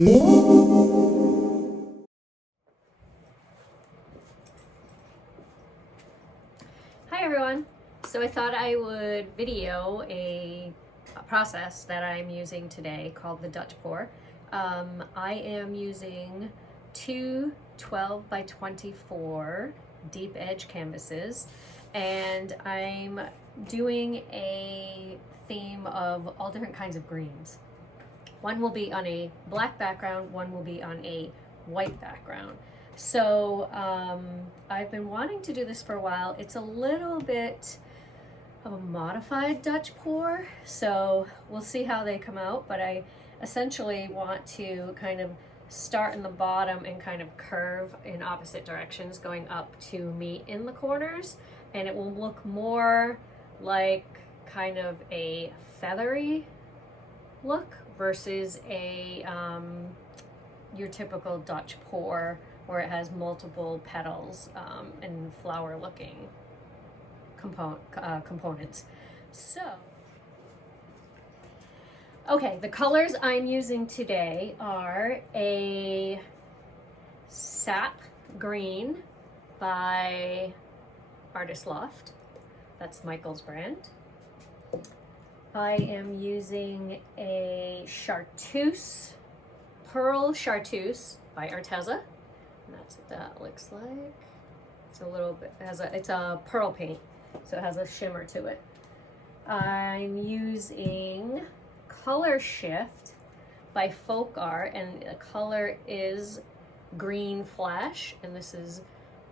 Hi everyone! So I thought I would video a process that I'm using today called the Dutch pour. I am using two 12 by 24 deep edge canvases, and I'm doing a theme of all different kinds of greens. One will be on a black background, one will be on a white background. So I've been wanting to do this for a while. It's a little bit of a modified Dutch pour, so we'll see how they come out, but I essentially want to kind of start in the bottom and kind of curve in opposite directions going up to meet in the corners, and it will look more like kind of a feathery look versus a your typical Dutch pour where it has multiple petals and flower looking components. So, okay, the colors I'm using today are a sap green by Artis Loft. That's Michael's brand. I am using a Chartreuse, Pearl Chartreuse by Arteza. And that's what that looks like. It's a little bit, it's a pearl paint, so it has a shimmer to it. I'm using Color Shift by Folk Art, and the color is Green Flash, and this is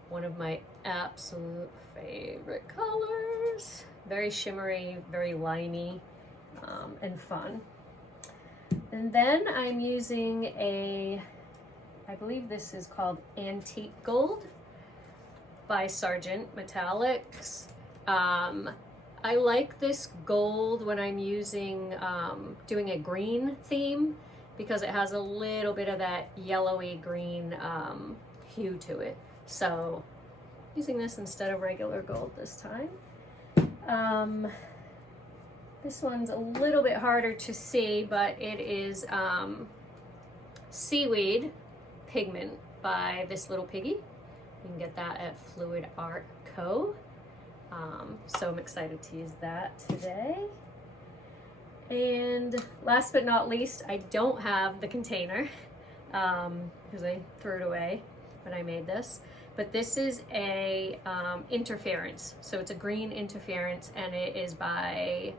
one of my absolute favorite colors. Very shimmery, very limey, and fun. And then I'm using a, I believe this is called Antique Gold by Sargent Metallics. I like this gold when I'm using, doing a green theme, because it has a little bit of that yellowy green hue to it. So using this instead of regular gold this time. This one's a little bit harder to see, but it is Seaweed Pigment by this little piggy. You can get that at Fluid Art Co. So I'm excited to use that today. And last but not least, I don't have the container because I threw it away when I made this. But this is a interference. So it's a green interference, and it is by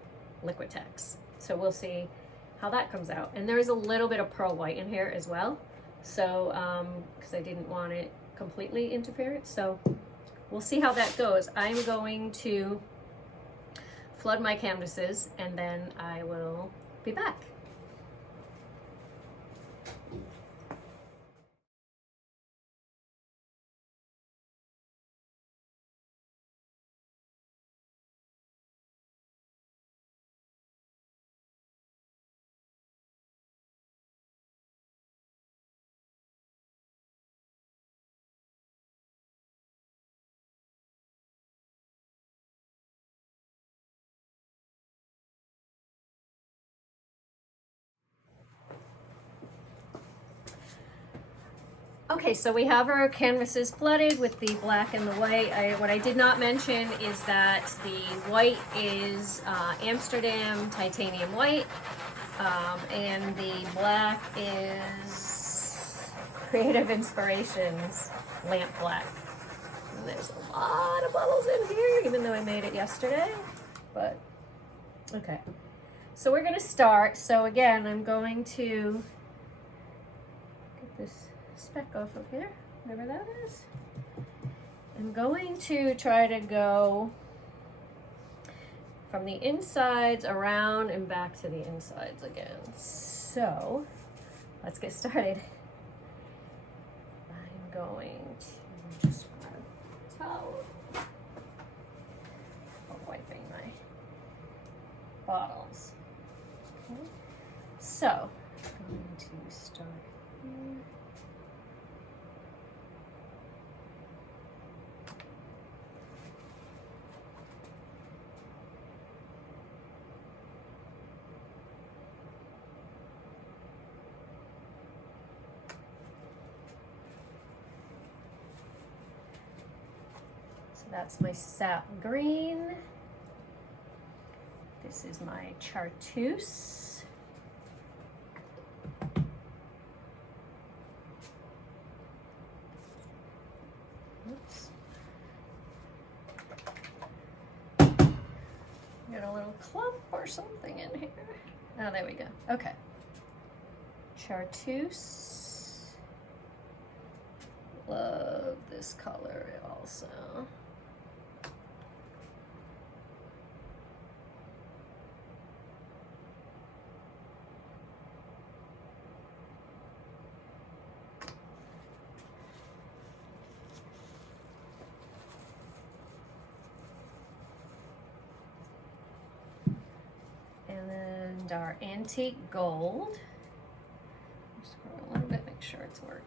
Liquitex. So we'll see how that comes out. And there is a little bit of pearl white in here as well. So, because I didn't want it completely interference. So we'll see how that goes. I'm going to flood my canvases, and then I will be back. Okay, so we have our canvases flooded with the black and the white. What I did not mention is that the white is Amsterdam titanium white, and the black is Creative Inspirations lamp black. And there's a lot of bubbles in here, even though I made it yesterday, but okay. So we're gonna start. So again, I'm going to get this speck off of here, whatever that is. I'm going to try to go from the insides around and back to the insides again. So let's get started. I'm going to just grab a towel. I'm wiping my bottles. Okay. So I'm going to start here. that's my sap green. This is my Chartreuse. Oops. Got a little clump or something in here. Oh, there we go. Okay. Chartreuse. Love this color also. And our antique gold. Scroll a little bit, make sure it's working.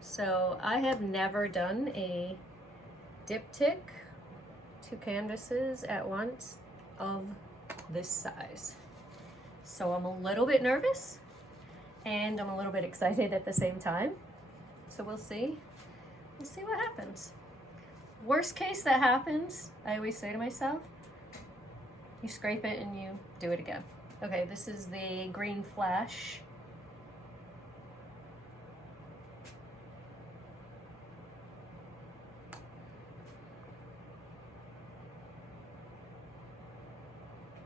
So I have never done a diptych, 2 canvases at once of this size. So I'm a little bit nervous and I'm a little bit excited at the same time. So we'll see what happens. Worst case that happens, I always say to myself, you scrape it and you do it again. Okay, this is the green flash.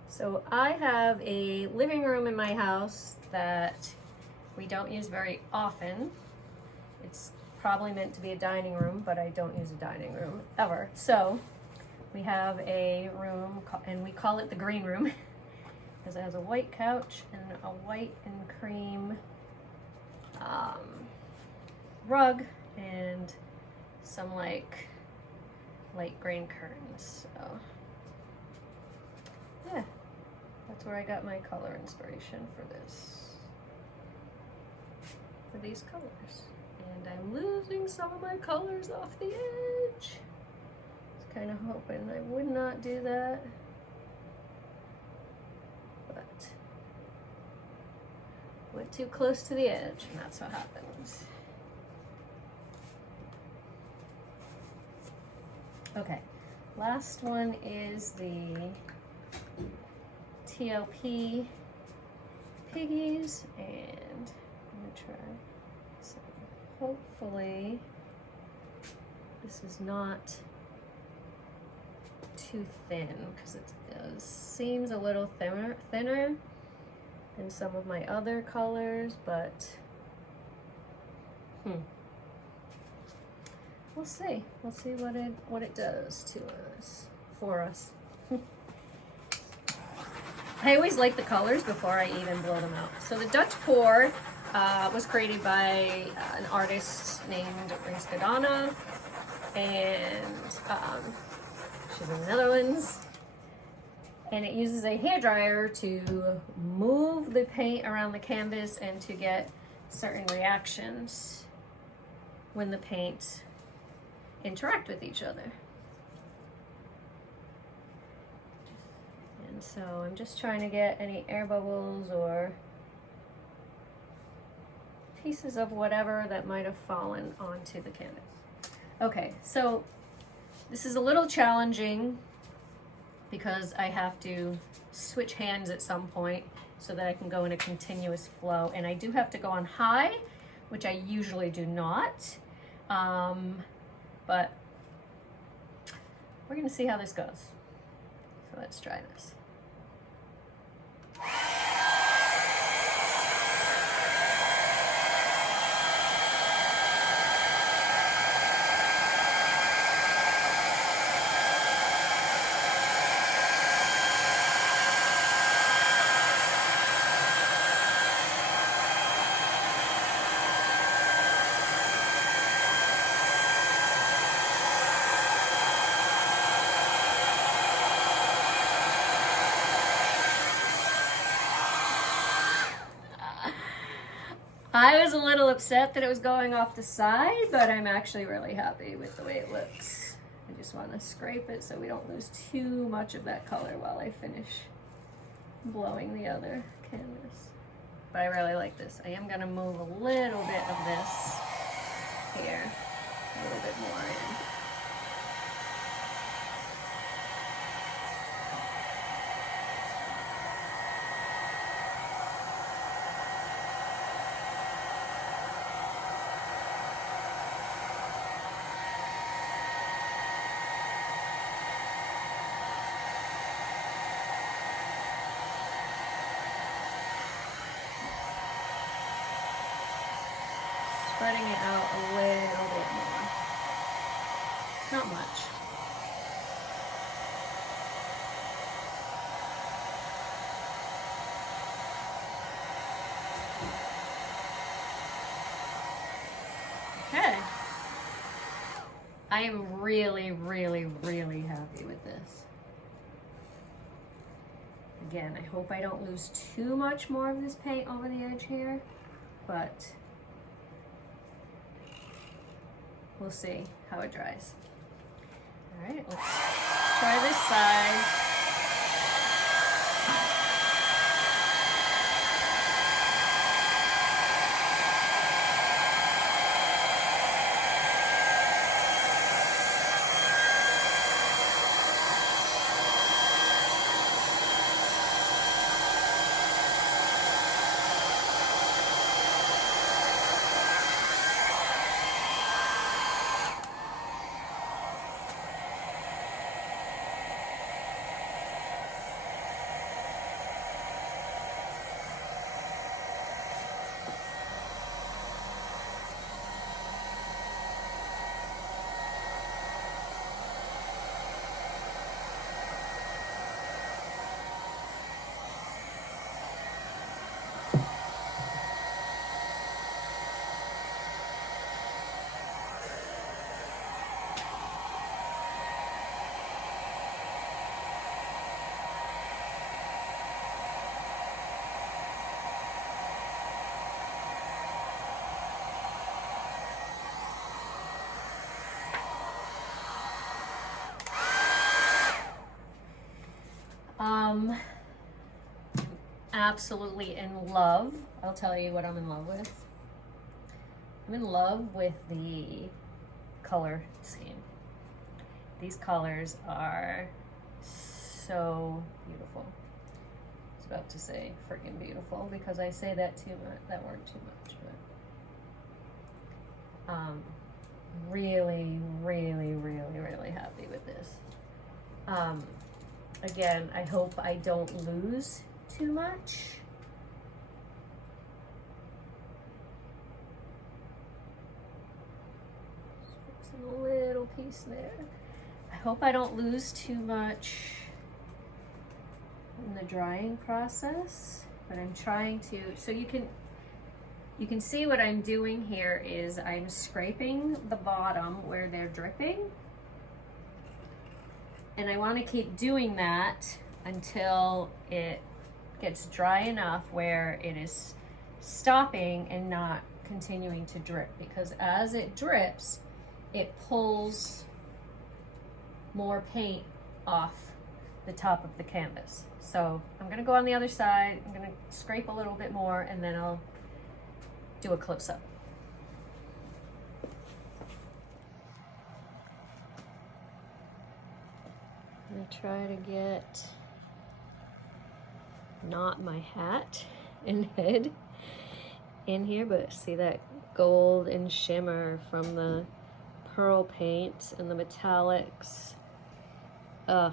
So I have a living room in my house that we don't use very often. It's probably meant to be a dining room, but I don't use a dining room ever. So we have a room and we call it the green room because it has a white couch and a white and cream rug and some like light green curtains. So yeah, that's where I got my color inspiration for these colors. And I'm losing some of my colors off the edge. I was kind of hoping I would not do that, but went too close to the edge and that's what happens. Okay, last one is the TLP piggies, and I'm gonna try. So hopefully this is not too thin because it seems a little thinner than some of my other colors, but we'll see. We'll see what it does to us, for us. I always like the colors before I even blow them out. So the Dutch pour was created by an artist named Arteza, and she's in the Netherlands. And it uses a hairdryer to move the paint around the canvas and to get certain reactions when the paints interact with each other. And so I'm just trying to get any air bubbles or pieces of whatever that might have fallen onto the canvas. Okay, so this is a little challenging because I have to switch hands at some point so that I can go in a continuous flow. And I do have to go on high, which I usually do not. But we're gonna see how this goes. So let's try this. I was a little upset that it was going off the side, but I'm actually really happy with the way it looks. I just want to scrape it so we don't lose too much of that color while I finish blowing the other canvas. but I really like this. I am gonna move a little bit of this here, a little bit more in. Spreading it out a little bit more. Not much. Okay. I am really, really, really happy with this. Again, I hope I don't lose too much more of this paint over the edge here, but we'll see how it dries. All right, let's try this side. Absolutely in love. I'll tell you what I'm in love with. I'm in love with the color scheme. These colors are so beautiful. I was about to say freaking beautiful because I say that too much, that word too much, but really, really, really, really happy with this. Again, I hope I don't lose too much. Just fixing a little piece there. I hope I don't lose too much in the drying process, but I'm trying to, so you can see what I'm doing here is I'm scraping the bottom where they're dripping, and I want to keep doing that until it gets dry enough where it is stopping and not continuing to drip, because as it drips, it pulls more paint off the top of the canvas. So I'm gonna go on the other side, I'm gonna scrape a little bit more, and then I'll do a close-up. I'm gonna try to get not my hat and head in here, but see that gold and shimmer from the pearl paint and the metallics. Ugh,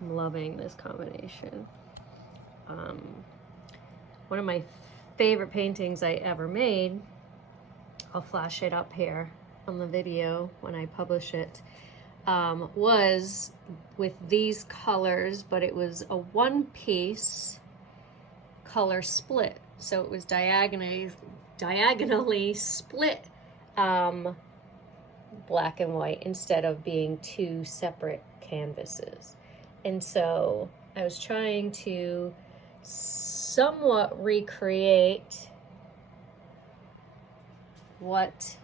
I'm loving this combination. One of my favorite paintings I ever made, I'll flash it up here on the video when I publish it, was with these colors, but it was a one-piece color split. So it was diagonally split black and white instead of being two separate canvases. And so I was trying to somewhat recreate what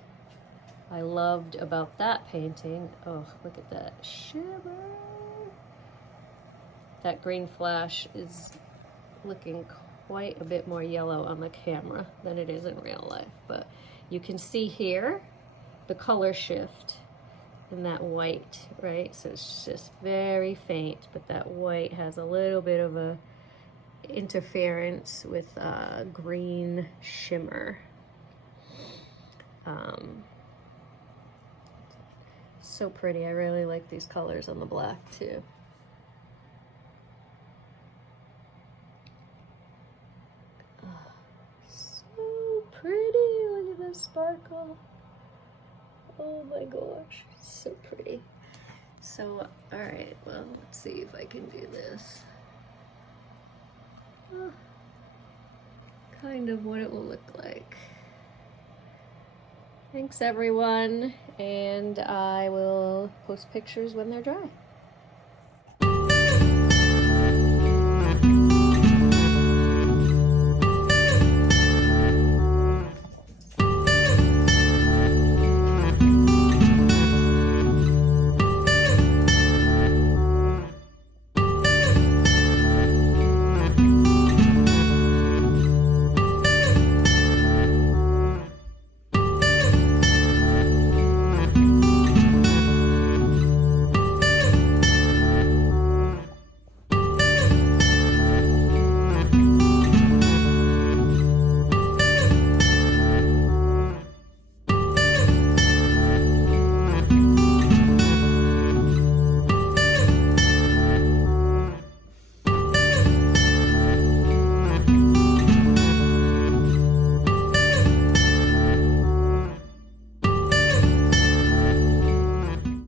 I loved about that painting. Oh, look at that shimmer. That green flash is looking quite a bit more yellow on the camera than it is in real life, but you can see here the color shift in that white, right? So it's just very faint, but that white has a little bit of a interference with green shimmer. So pretty. I really like these colors on the black too. So pretty. Look at this sparkle. Oh my gosh, so pretty. So, all right, well, let's see if I can do this. Kind of what it will look like. Thanks everyone, and I will post pictures when they're dry.